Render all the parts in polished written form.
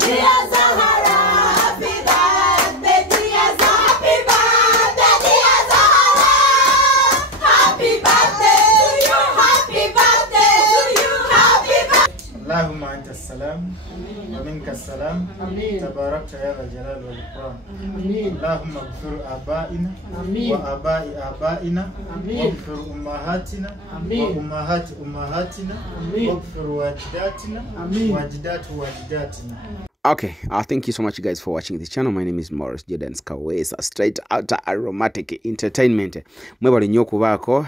Dear Zahara, happy birthday, dear Zahara, happy birthday to you, happy birthday to you, happy birthday. اللهم أنت السلام ومنك السلام تباركت يا ذا الجلال والإكرام. اللهم اغفر آبائنا وآباء آبائنا واغفر أمهاتنا وأمهات أمهاتنا واغفر واجداتنا واجدات واجداتنا. Okay, thank you so much guys for watching this channel. My name is Morris Jordan Skawesa, straight out Aromatic Entertainment. Mwebale nnyo kubaako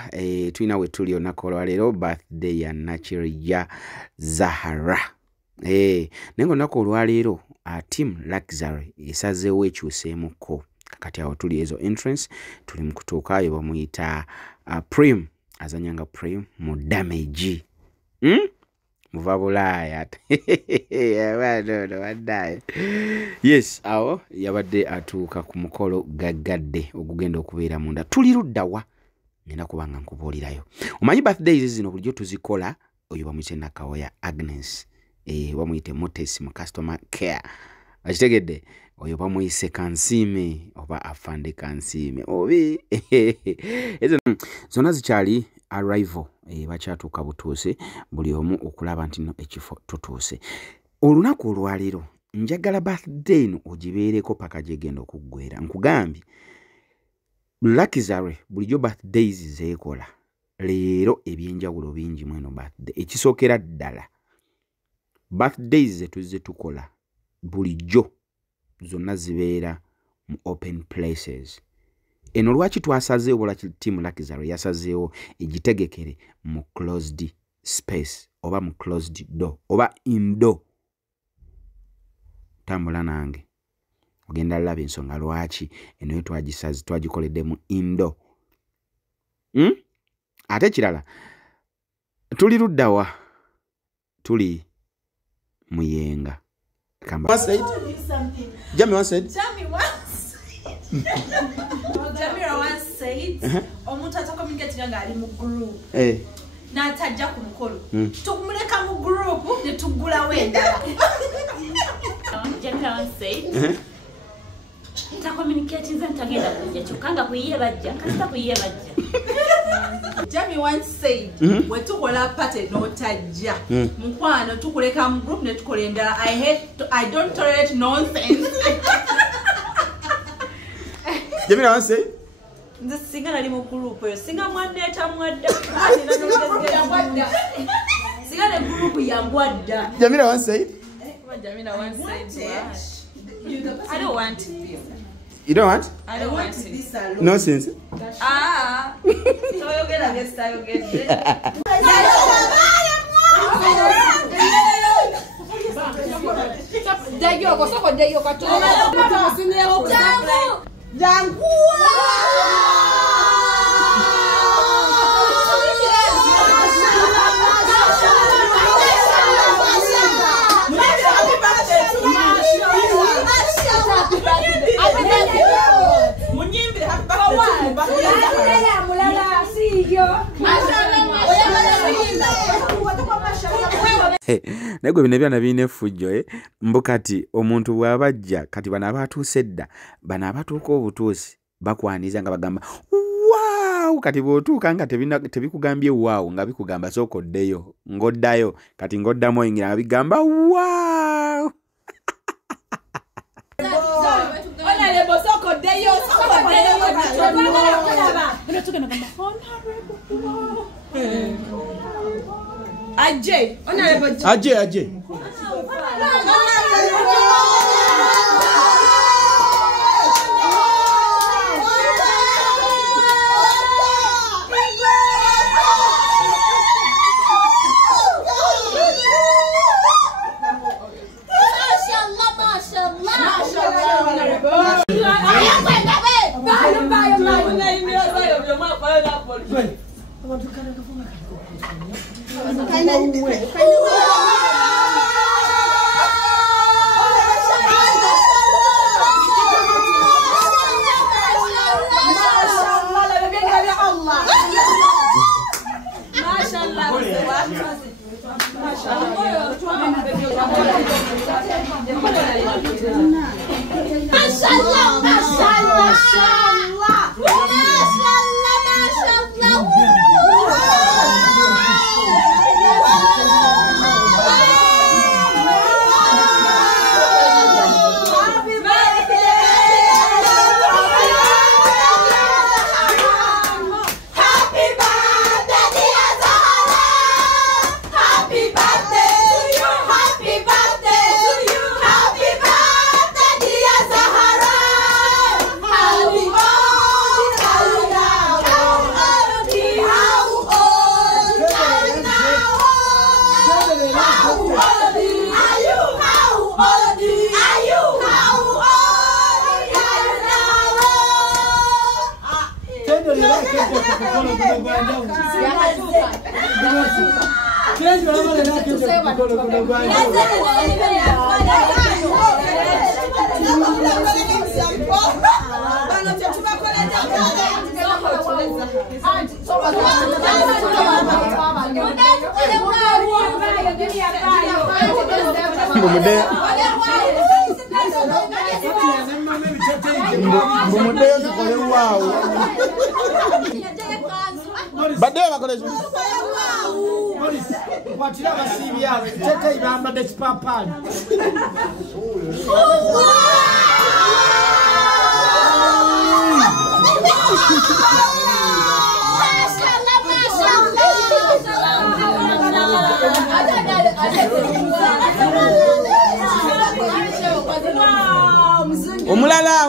tulina we tuli olunaku olwaleero birthday ya Nakiri ya Zahara. Naye olunaku olwaleero Team Luxury esazeewo ekyuseemuko. Kakati awo tuli ezo entrance tuli mu kutuukaayo bamuyita Prim azanyanga Prim mu Damage. Muvabulaya. Yes, awo yabadde atuuka ku mukolo gaggadde ogugenda okubeera munda. Tuli luddawa nina kubanga nkubuulirayo. Omanyi birthdays zino bulijjo tuzikola oyo bamuyite Nakawoya Agnes. Bamuyite Motesi mu customer care. Akitegedde oyo bamuyise Kansiime oba Afande Kansiime. Obi ezo zonna zikyali arrival bakyatuuka butuuse buli omu okulaba nti no ekifo tutuuse. Olunaku olwaleero njagala birthday no ogibeereko paka gyegenda okuggwera. Nkugambye Luxury bulijjo birthdays zeekola leero ebyenjawulo bingi mweno birthday. Ekisookera ddala birthdays zetuzze tukola bulijjo zonna zibeera mu open places. Eno lwaki twasazeewo oba Team Luxury yasazeewo egitegekere mu closed space oba mu closed door oba indoor. Tambula nange ogenda laba ensonga lwaki eno twagikoledde mu indoor. Ate kirala tuli luddawa tuli Muyenga. Jamie once said. Jamira once said, omuntu atakomunikatira nga ali mu group. N'atajja ku mukolo. Tukumuleka mu group ne tuggulawo endala. Jamira once said, takomunikati nze ntagenda kujja kyokka kuyiye bajja kasita kuyiye bajja. Jamie once said, we tukola party n'otajja. Mukwano tukuleka mu group ne tukola endala. I don't tolerate nonsense. Jamila once said. Nze singa nali mu group eyo singa mwandeeta mwadda. Singa ne group ya mwadda. Jamila once said. Jamila once said. I don't want this. You don't want? I don't want this alone. Nonsense. So you get a guest, you get Nego bino byana bine fujjo mbukati omuntu bwabajja kati bana abatuuse dda bana abatuuka obutuusi bakwaniza nga bagamba wow kati bwotuuka nga tebikugambye wow nga bikugamba soko ddeyo ngoddayo kati ngoddamu oyingira nga bigamba wow. Ajay, Ajay. Mashallah.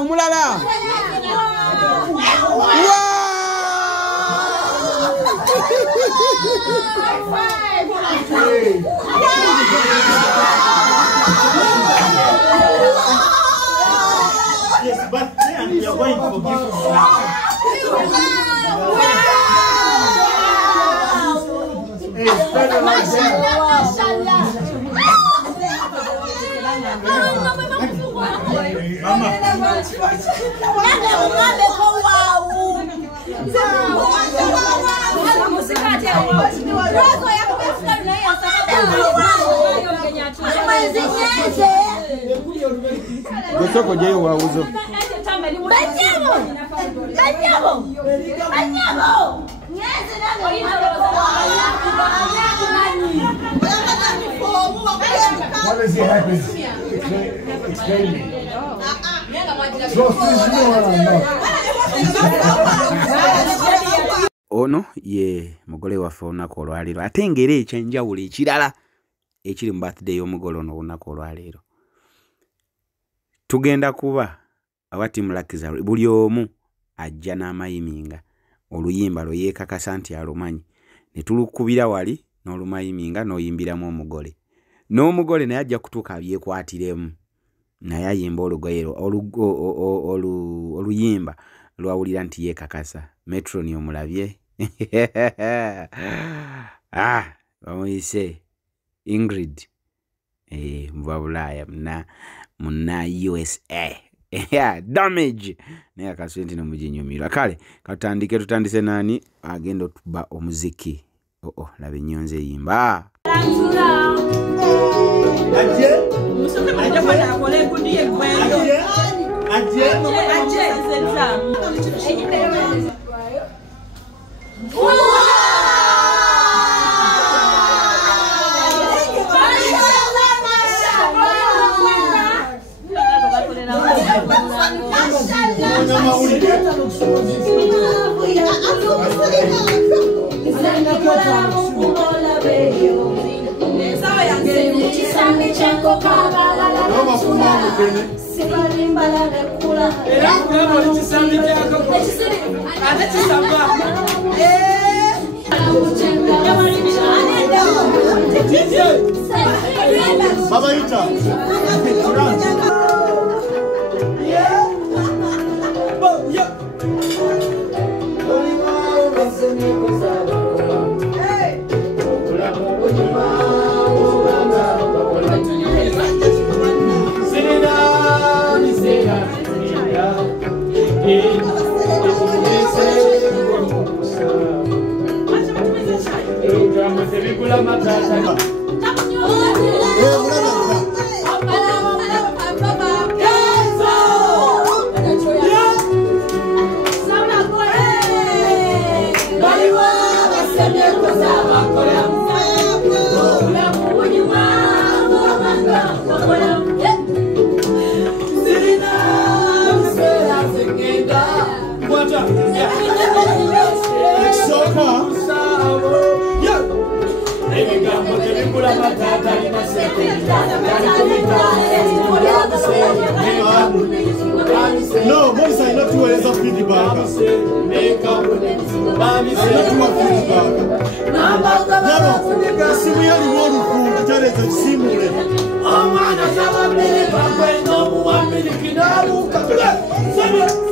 Umulala. Yes, but you're going to forgive Gosoko je wauzo. What is it happening? Explain me. Ono ye mugole waffe olunaku olwaleero ate ng'era ekyenjawulo ekirala ekiri mu birthday y'omugole ono olunaku olwaleero tugenda kuba awati mulakiza buli omu ajja n'amayiminga oluyimba lwe yeekakasa nti alumanyi ne tulukubira wali n'olumayiminga n'oyimbiramu omugole n'omugole naye ajja kutuuka abyekwatiremu naye ayimba olugoyero oluyimba lwawulira nti yeekakasa metroni omulabye bamuyise Ingrid muva Bulaaya muna USA damage naye akasente nomujinyumirwa kale tutandise nani agenda otuba omuziki labe nyonze yimba Ongeza feedback. Nano, simu yali mwonu kukuteleza simule. Omwana sabambele kakwe nomu wambili kinabu kakule. Sebe!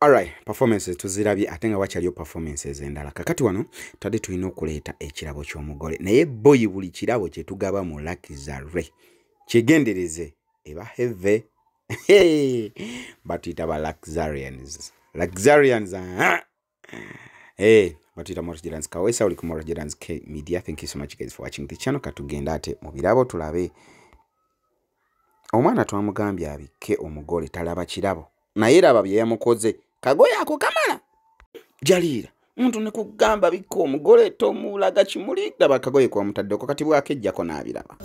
Alright, performances tuzirabye ate nga wakyaliyo performances endala. Kakati wano tadde tulina okuleeta ekirabo ky'omugole. Naye boyi buli kirabo kye tugaba mu Luxury kigendereze eba heavy. Batuyita ba Luxurians. Luxurians. Batuyita Morojirans Kawesa uli ku Morojirans K Media. Thank you so much guys for watching the channel. Katugenda ate mu birabo tulabe. Omwana twamugambye abike omugole talaba kirabo. Naye raba bye yamukoze. Kagoya ako kamala. Jalira. Muntu ne kugamba biko omugole tomulaga kimuli daba kagoye kwa mutaddeko kati bwakejjako nabiraba.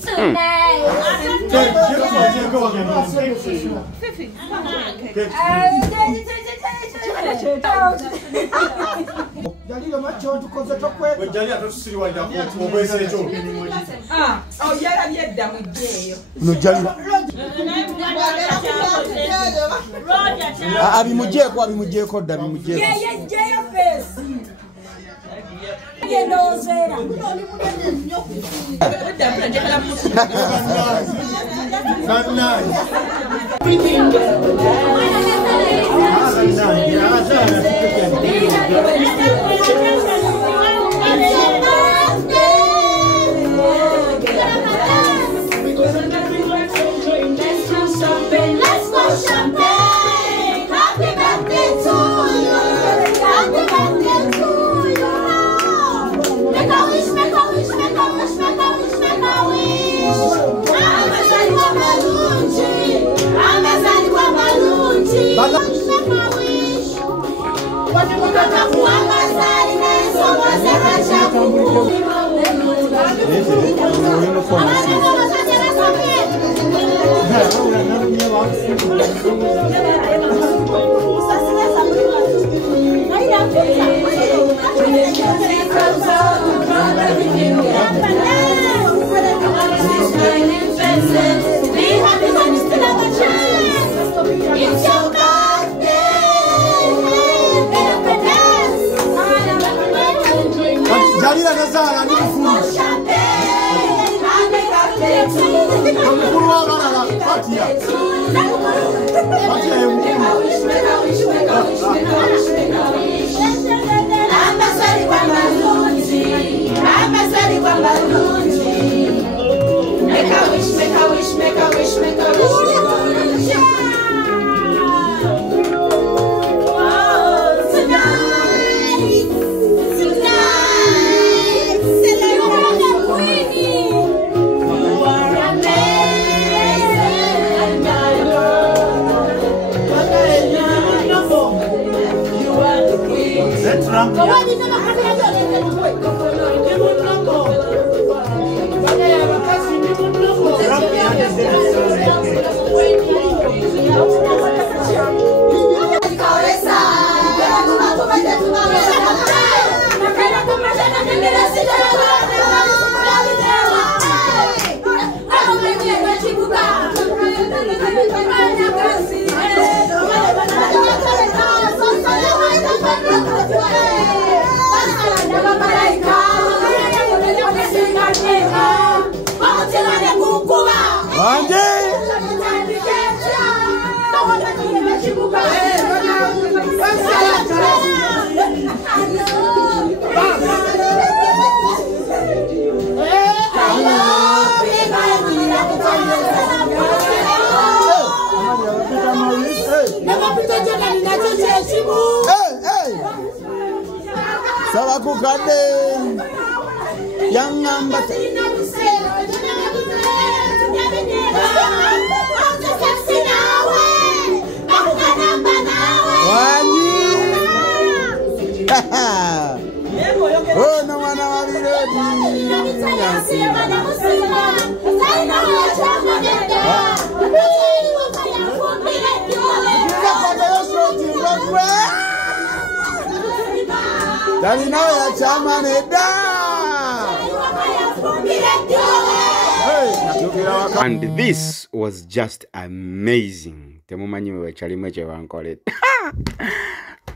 Jalira macho tukoze tokwe. Jalira tusiriwa nda ku obwese echo. Yala byedda mu jeyo. No Jalira. Abimujeko dda bimujeko. Jeyo face. Ay, And this was just amazing. Temumanyi we chalimu che bankole.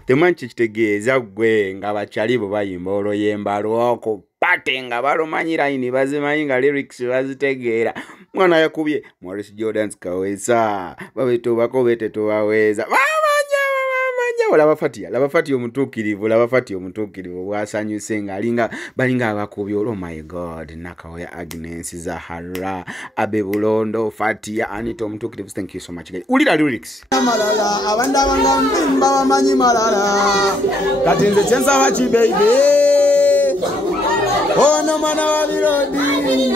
Temanchi kitegeeza gwe nga bachali bo bayimba oloyemba lwoko pate nga balomanyira ini bazimanyi nga lyrics bazitegeera. Mwana yakubye Morris Jordan's kawesa babeto bakobete to baweza. Labafati omutuukirivu bwasanyuse nga alinga balinga abakubye. Oh my God, Nakaoya Agnes, Zahara, Abe Bulondo, Fatia, Anita omutuukirivu. Thank you so much guys. Ulira lyrics. Malala abanda bangambimba bamanyi malala kati nze kyensa bachi baby ono mwana wa Birodi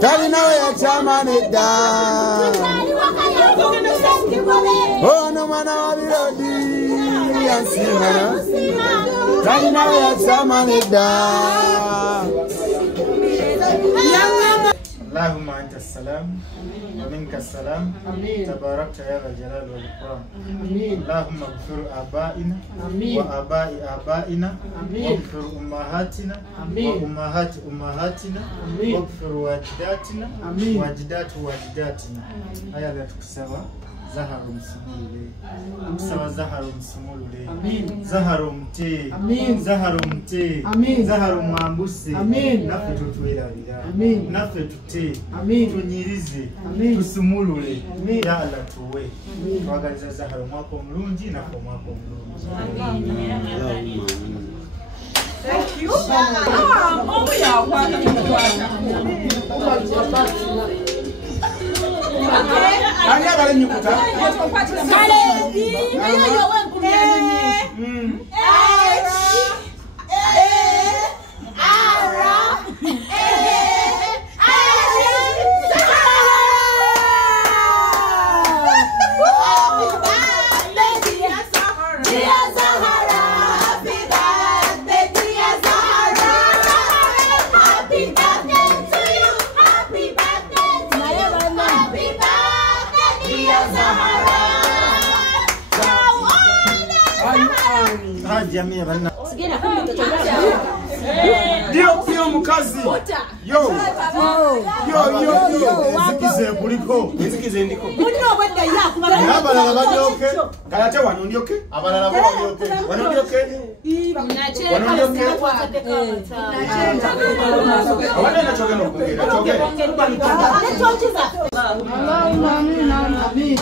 tali nawe yachama nedda ono mwana wa Birodi yansima tali nawe yachama nedda. اللهم أنت السلام ومنك السلام تباركت يا ذا الجلال والإكرام. اللهم اغفر آبائنا وآباء آبائنا واغفر أمهاتنا وأمهات أمهاتنا واغفر واجداتنا واجدات واجداتنا. هيا لا تكسوا Zaharo msimulule, msawa Zaharo msimulule, Zaharo mte, Zaharo mte, Zaharo mwambuse, nafe tutuela lila, nafe tute, tunyirize, tusumulule, ya Allah tuwe. Twagaliza Zaharo mwako mlungi, nafo mwako mlungi. Thank you. Oh yeah, Dio mukazi. Yo. Zikize kuliko. Zikize ndiko. Munno bwadda yakuba. Abalala badyoke. Kalate wano ndyoke. Abalala badyoke. Wano ndyoke. Abadde na chogeno kungera. Chogeno. Allahumma amin. Amin.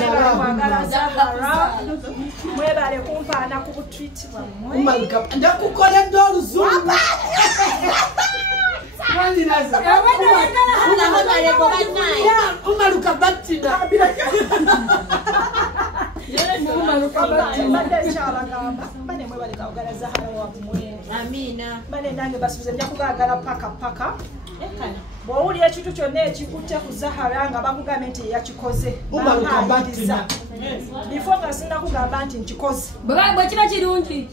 mwebale kumpaana ku butwiti bwammwe ndakukoledde oluzungu umaluka battina mbadde ekyabagamba bane mwebale kawagala Zahara wabumwe amina bane nange basuubiza nja kugaagala paka bw'owulira ekintu kyonna ekikutte ku Zahara nga bakugambye nti yakikoze baayiriza bifo nga sinnakugamba nti nkikoze bwe kiba kirungi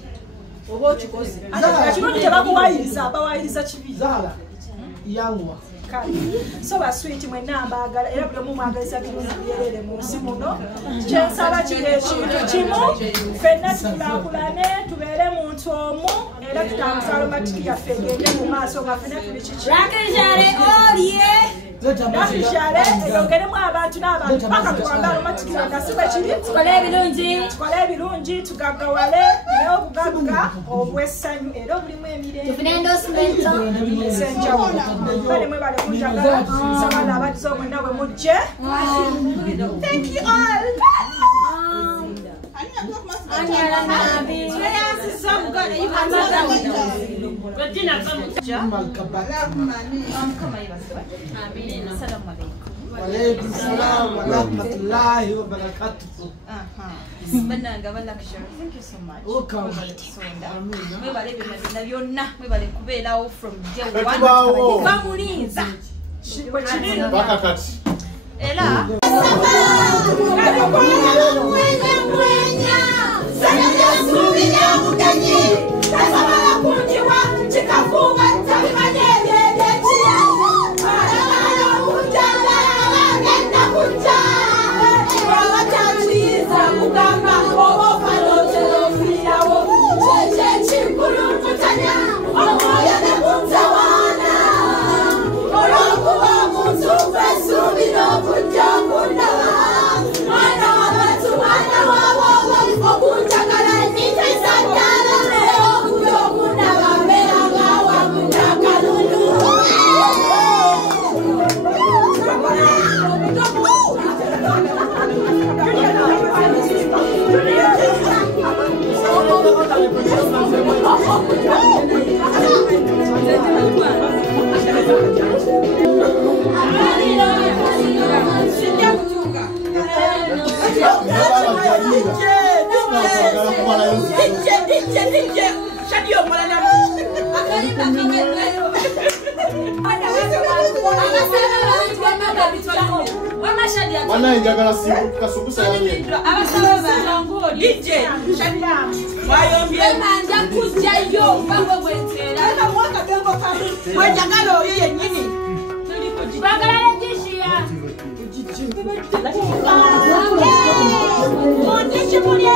oba okikoze ekirungi tebakuwaayiriza bawaayiriza kibi yangwa so baswiti mwenna mbaagala era buli omu mwagaliza birungi byerere mu nsi muno kyensaba kiri ekintu kimu ffenna tukulaakulane tubeere muntu omu era tutambuza aromatiki yaffe egende mu maaso nga ffenna tuli kiki rakijale olye nakijale eyongeremu abantu n'abantu paka tuwambe aromatiki nga si bwe kiri tukole ebirungi tugaggawale naye obugagga obw'essanyu era obulimu emirembe ez'enjawulo bale mwebale kunjagala nsaba n'abadizo mwenna bwe mujje thank you all Walaikum salam wa rahmatullahi wa barakatuh. Bananga ba luxury. Thank you so much. Welcome. Mwebale byonna byonna mwebale kubeerawo from day Katibawo. one. Bamulinza. Baka kati. Era Wana njagala kasubusa yanye. DJ Shadam. Wayombye manja kujayo bangwe bwentera. Ana mwaka bengo kamu. Wajagala oyo yennyini. Bagala yajishia. Monje chimuli